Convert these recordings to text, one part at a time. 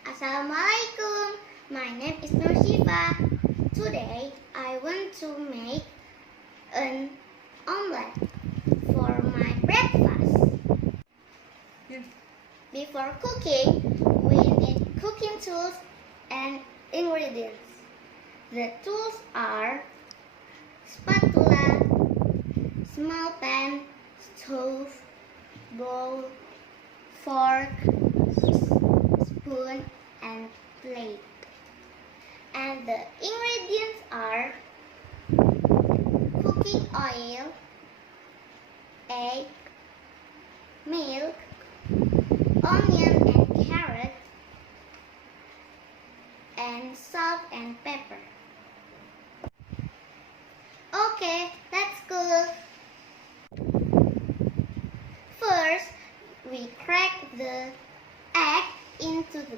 Assalamualaikum, my name is Nur Shifa. Today I want to make an omelette for my breakfast. Before cooking, we need cooking tools and ingredients. The tools are spatula, small pan, stove, bowl, fork, spoon, and plate. And the ingredients are cooking oil, egg, milk, onion and carrot, and salt and pepper. Okay, let's cook. First, we crack the egg into the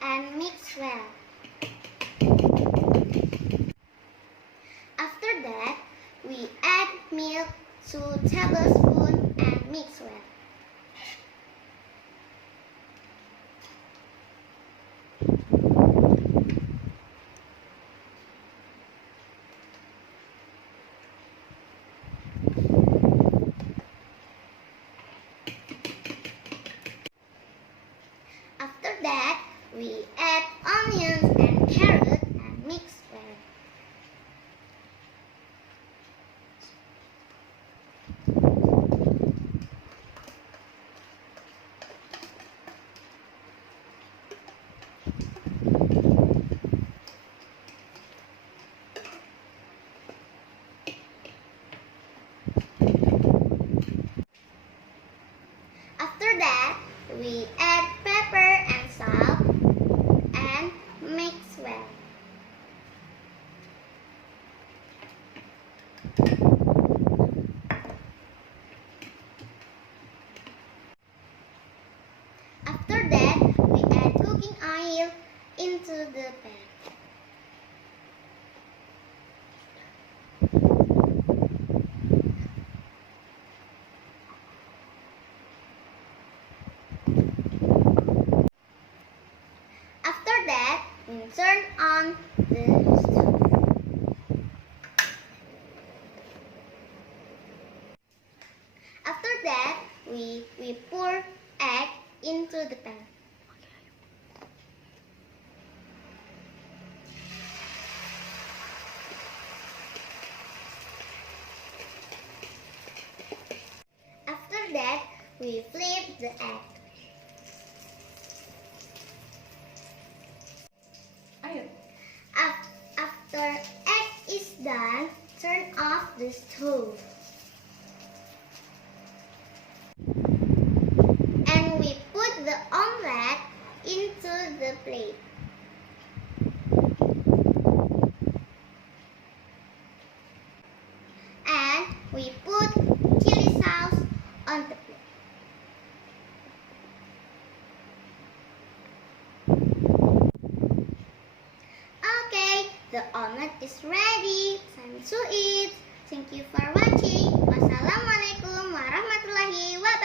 and mix well. After that, we add milk 2 tablespoons and mix well. After that, we add onions and carrot and mix well. After that, we add pepper and salt and mix well. After that, we add cooking oil into the pan. After that, we turn on the stove. After that, we pour egg into the pan. After that, we flip the egg. After egg is done, turn off the stove. And we put the omelette into the plate. And we put chili sauce on the plate. Okay, the omelette is ready. Time to eat. Thank you for watching. Wassalamualaikum warahmatullahi wabarakatuh.